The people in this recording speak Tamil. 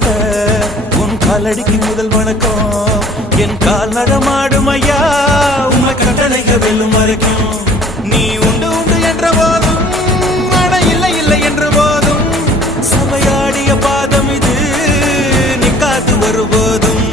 வைத்த உன் காலடிக்கு முதல் வணக்கம். என் கால் நடமாடும் ஐயா உமை கட்டளைக வெல்லும் வரைக்கும். நீ உண்டு உண்டு என்ற போதும் அட இல்லை இல்லை என்ற போதும் சபையாடிய பாதம் இது நிக்காது ஒருபோதும்.